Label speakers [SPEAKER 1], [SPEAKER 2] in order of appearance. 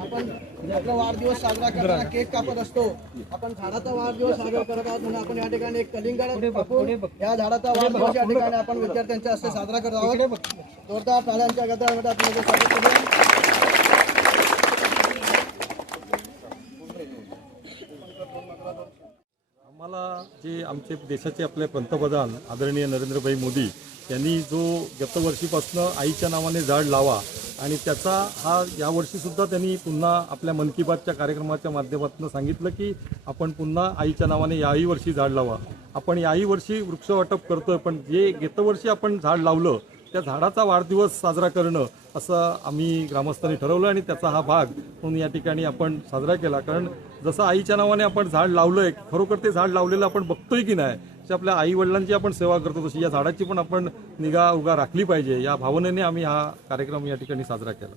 [SPEAKER 1] आपण आपला वाढदिवस साजरा करताना केक कापत असतो. आपण झाडाचा वाढदिवस साजरा करत आहोत म्हणून आपण या ठिकाणी एक कलिंगड कापून या झाडाचा वाढदिवस या ठिकाणी आपण विद्यार्थ्यांच्या हस्ते साजरा करत आहोत. जोरदार टाळ्यांच्या गजरामध्ये आपण स्वागत करूया.
[SPEAKER 2] आम्हाला जे आमचे देशाचे आपले पंतप्रधान आदरणीय नरेंद्रभाई मोदी यांनी जो गतवर्षीपासनं आईच्या नावाने झाड लावा आणि त्याचा हा यावर्षीसुद्धा त्यांनी पुन्हा आपल्या मन की बातच्या कार्यक्रमाच्या माध्यमातून सांगितलं की आपण पुन्हा आईच्या नावाने याही वर्षी झाड लावा. आपण याही वर्षी वृक्ष वाटप करतोय पण जे गतवर्षी आपण झाड लावलं त्या झाडाचा वाढदिवस साजरा करणं असं आम्ही ग्रामस्थांनी ठरवलं आणि त्याचा हा भाग म्हणून या ठिकाणी आपण साजरा केला. कारण जसं आईच्या नावाने आपण झाड लावलंय खरोखर ते झाड लावलेलं आपण बघतोय की नाही तशी आपल्या आई वडिलांची आपण सेवा करतो तशी या झाडाची पण आपण निगा उगा राखली पाहिजे. या भावनेने आम्ही हा कार्यक्रम या ठिकाणी साजरा केला.